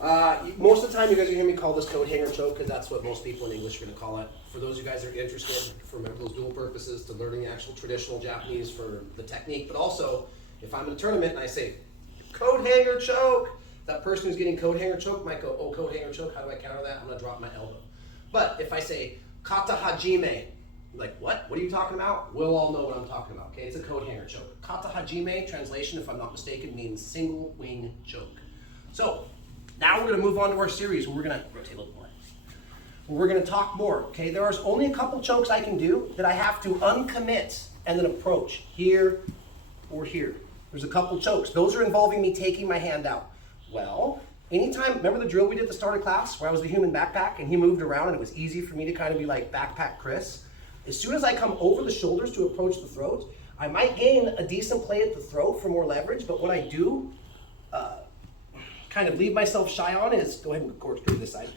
Most of the time you guys are hearing me call this coat hanger choke because that's what most people in English are going to call it. For those of you guys that are interested, for those dual purposes, to learning the actual traditional Japanese for the technique, but also if I'm in a tournament and I say coat hanger choke, that person who's getting coat hanger choke might go, oh, coat hanger choke, how do I counter that? I'm going to drop my elbow. But if I say kata hajime, like what? What are you talking about? We'll all know what I'm talking about, okay? It's a coat hanger choke. Kata hajime, translation, if I'm not mistaken, means single wing choke. So now we're going to move on to our series where we're going to rotate a little more. We're going to talk more, okay? There's only a couple chokes I can do that I have to uncommit and then approach here or here. There's a couple chokes. Those are involving me taking my hand out. Well, anytime, remember the drill we did at the start of class where I was the human backpack and he moved around and it was easy for me to kind of be like backpack Chris? As soon as I come over the shoulders to approach the throat, I might gain a decent play at the throat for more leverage, but what I do kind of leave myself shy on is, go ahead and corkscrew this side.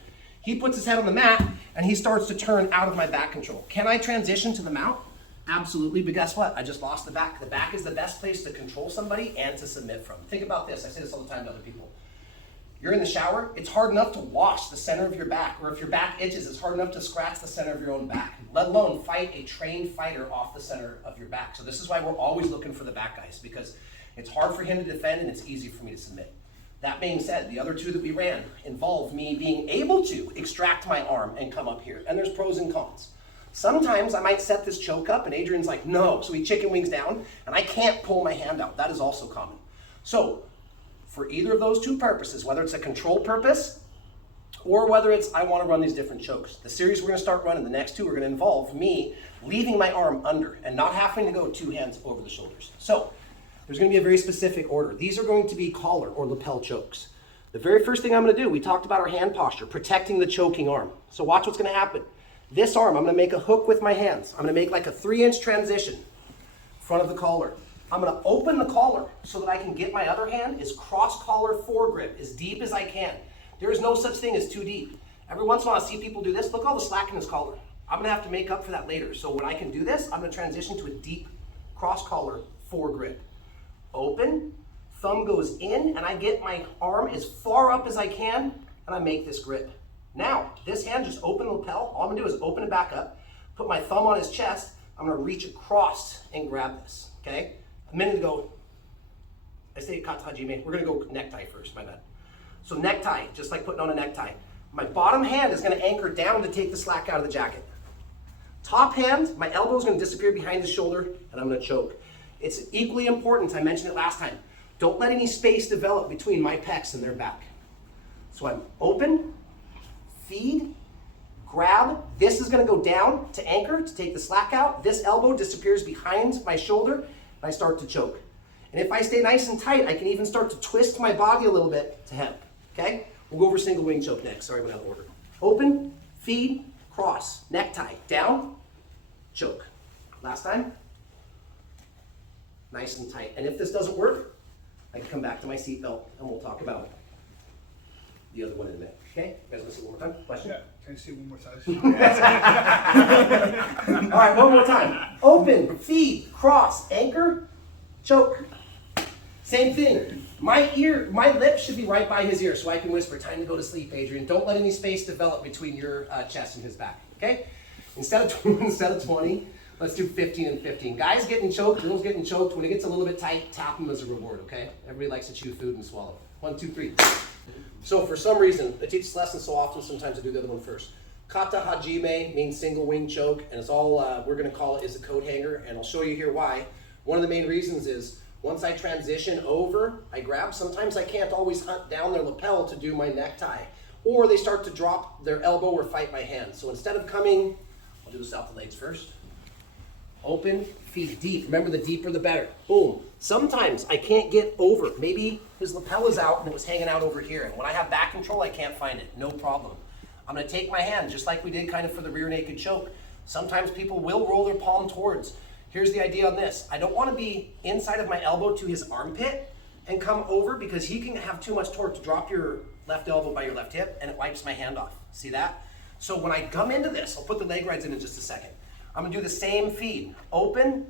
He puts his head on the mat and he starts to turn out of my back control. Can I transition to the mount? Absolutely, but guess what? I just lost the back. The back is the best place to control somebody and to submit from. Think about this, I say this all the time to other people. You're in the shower, it's hard enough to wash the center of your back, or if your back itches, it's hard enough to scratch the center of your own back, let alone fight a trained fighter off the center of your back. So this is why we're always looking for the back guys, because it's hard for him to defend and it's easy for me to submit. That being said, the other two that we ran involved me being able to extract my arm and come up here, and there's pros and cons. Sometimes I might set this choke up and Adrian's like, no, so he chicken wings down, and I can't pull my hand out. That is also common. So for either of those two purposes, whether it's a control purpose or whether it's I want to run these different chokes, the series we're going to start running, the next two are going to involve me leaving my arm under and not having to go two hands over the shoulders. So there's going to be a very specific order. These are going to be collar or lapel chokes. The very first thing I'm going to do, we talked about our hand posture, protecting the choking arm. So watch what's going to happen. This arm, I'm going to make a hook with my hands. I'm going to make like a 3-inch transition in front of the collar. I'm going to open the collar so that I can get my other hand as cross-collar foregrip, as deep as I can. There is no such thing as too deep. Every once in a while I see people do this. Look at all the slack in this collar. I'm going to have to make up for that later. So when I can do this, I'm going to transition to a deep cross-collar foregrip. Open, thumb goes in, and I get my arm as far up as I can, and I make this grip. Now, this hand just open the lapel. All I'm going to do is open it back up, put my thumb on his chest. I'm going to reach across and grab this, okay? A minute ago, I say kata hajime. We're going to go necktie first, my bad. So necktie, just like putting on a necktie. My bottom hand is going to anchor down to take the slack out of the jacket. Top hand, my elbow is going to disappear behind the shoulder, and I'm going to choke. It's equally important, I mentioned it last time. Don't let any space develop between my pecs and their back. So I'm open, feed, grab. This is going to go down to anchor, to take the slack out. This elbow disappears behind my shoulder, and I start to choke. And if I stay nice and tight, I can even start to twist my body a little bit to hem, okay? We'll go over single wing choke next. Sorry, I went out of order. Open, feed, cross, necktie, down, choke. Last time. Nice and tight. And if this doesn't work, I can come back to my seatbelt and we'll talk about the other one in a minute. Okay? You guys want to see it one more time? Question? Yeah. Can you see it one more time? All right, one more time. Open, feed, cross, anchor, choke. Same thing. My lips should be right by his ear so I can whisper, time to go to sleep, Adrian. Don't let any space develop between your chest and his back, okay? Instead of 20, let's do 15 and 15. Guys getting choked, girls getting choked. When it gets a little bit tight, tap them as a reward, okay? Everybody likes to chew food and swallow. 1, 2, 3. So for some reason, I teach this lesson so often, sometimes I do the other one first. Kata hajime means single wing choke, and it's all we're going to call it is a coat hanger, and I'll show you here why. One of the main reasons is once I transition over, I grab. Sometimes I can't always hunt down their lapel to do my necktie, or they start to drop their elbow or fight my hand. So instead of coming, I'll do this off the legs first. Open, feet deep. Remember, the deeper the better. Boom. Sometimes I can't get over. Maybe his lapel is out and it was hanging out over here. And when I have back control, I can't find it. No problem. I'm going to take my hand, just like we did kind of for the rear naked choke. Sometimes people will roll their palm towards. Here's the idea on this. I don't want to be inside of my elbow to his armpit and come over because he can have too much torque to drop your left elbow by your left hip and it wipes my hand off. See that? So when I come into this, I'll put the leg rides in just a second. I'm going to do the same feed. Open,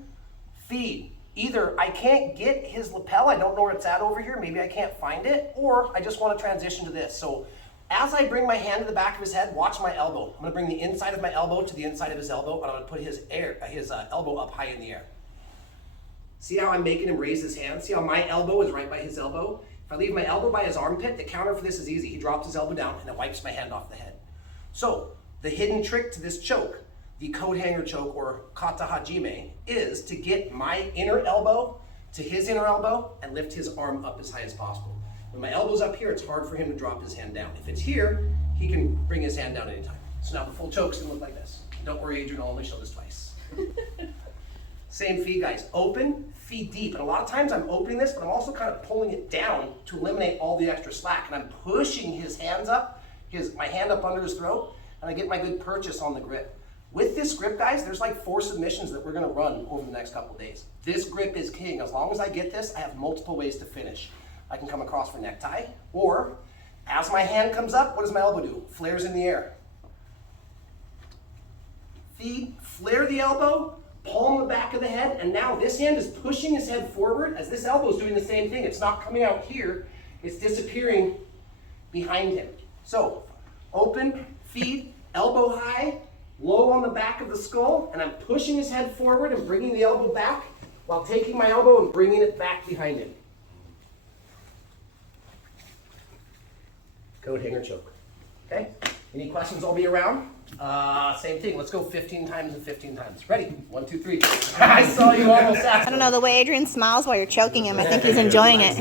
feed, either I can't get his lapel, I don't know where it's at over here, maybe I can't find it, or I just want to transition to this. So as I bring my hand to the back of his head, watch my elbow. I'm going to bring the inside of my elbow to the inside of his elbow, and I'm going to put his elbow up high in the air. See how I'm making him raise his hand? See how my elbow is right by his elbow? If I leave my elbow by his armpit, the counter for this is easy. He drops his elbow down and it wipes my hand off the head. So the hidden trick to this choke, the coat hanger choke or kata hajime, is to get my inner elbow to his inner elbow and lift his arm up as high as possible. When my elbow's up here, it's hard for him to drop his hand down. If it's here, he can bring his hand down anytime. So now the full choke's gonna look like this. Don't worry, Adrian, I'll only show this twice. Same feed, guys. Open, feed deep. And a lot of times I'm opening this, but I'm also kind of pulling it down to eliminate all the extra slack. And I'm pushing his hands up, my hand up under his throat, and I get my good purchase on the grip. With this grip, guys, there's like 4 submissions that we're gonna run over the next couple days. This grip is king. As long as I get this, I have multiple ways to finish. I can come across for necktie, or as my hand comes up, what does my elbow do? Flares in the air. Feed, flare the elbow, palm the back of the head, and now this hand is pushing his head forward as this elbow is doing the same thing. It's not coming out here, it's disappearing behind him. So, open, feed, elbow high, low on the back of the skull, and I'm pushing his head forward and bringing the elbow back while taking my elbow and bringing it back behind him. Coat hanger choke. Okay? Any questions? I'll be around. Same thing. Let's go 15 times and 15 times. Ready? 1, 2, 3. I saw you almost ask. I don't know, the way Adrian smiles while you're choking him, I think he's enjoying it.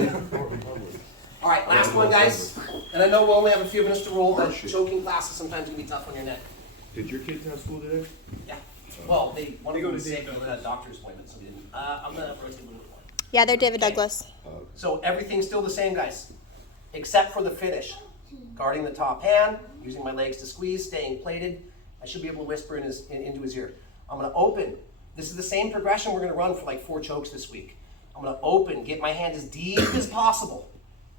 All right, last one, guys. And I know we'll only have a few minutes to roll, but choking classes sometimes can be tough on your neck. Did your kids have school today? Yeah. Well, they want to go to sick with a doctor's appointment, so we didn't. I'm going to rotate a little bit more. Yeah, they're David Douglas. So everything's still the same, guys, except for the finish. Guarding the top hand, using my legs to squeeze, staying plated. I should be able to whisper into his ear. I'm going to open. This is the same progression we're going to run for like 4 chokes this week. I'm going to open, get my hand as deep as possible,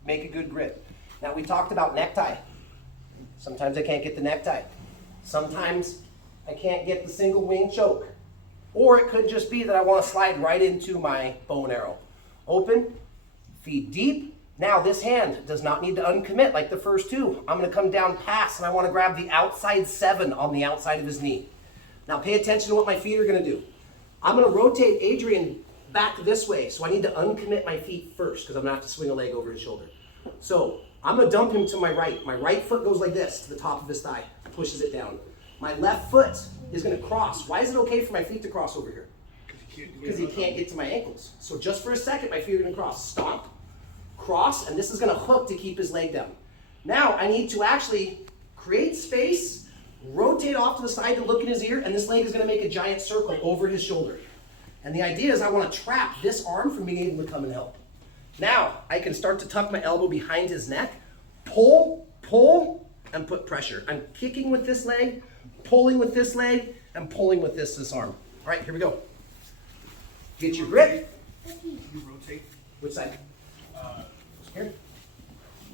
make a good grip. Now we talked about necktie. Sometimes I can't get the necktie. Sometimes I can't get the single wing choke. Or it could just be that I want to slide right into my bow and arrow. Open, feed deep. Now this hand does not need to uncommit like the first 2. I'm going to come down past and I want to grab the outside 7 on the outside of his knee. Now pay attention to what my feet are going to do. I'm going to rotate Adrian back this way, so I need to uncommit my feet first because I'm going to have to swing a leg over his shoulder. So I'm going to dump him to my right. My right foot goes like this to the top of his thigh, pushes it down. My left foot is going to cross. Why is it okay for my feet to cross over here? Because he can't get to my ankles. So just for a second, my feet are going to cross. Stomp, cross, and this is going to hook to keep his leg down. Now I need to actually create space, rotate off to the side to look in his ear, and this leg is going to make a giant circle over his shoulder. And the idea is I want to trap this arm from being able to come and help. Now I can start to tuck my elbow behind his neck, pull, pull, and put pressure. I'm kicking with this leg, pulling with this leg, and pulling with this arm. All right, here we go. Get your grip. You rotate. Which side? Here.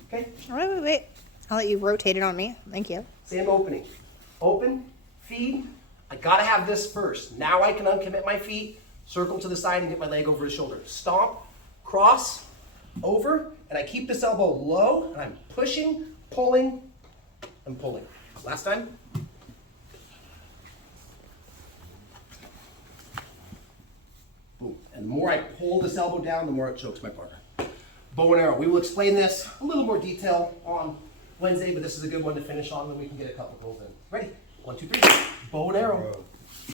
Okay. Wait. I'll let you rotate it on me. Thank you. Same opening. Open, feed. I gotta have this first. Now I can uncommit my feet, circle to the side, and get my leg over his shoulder. Stomp, cross, over, and I keep this elbow low, and I'm pushing, pulling, and pulling. Last time. Boom. And the more I pull this elbow down, the more it chokes my partner. Bow and arrow. We will explain this a little more detail on Wednesday, but this is a good one to finish on, then we can get a couple rolls in. Ready? 1, 2, 3. Bow and arrow.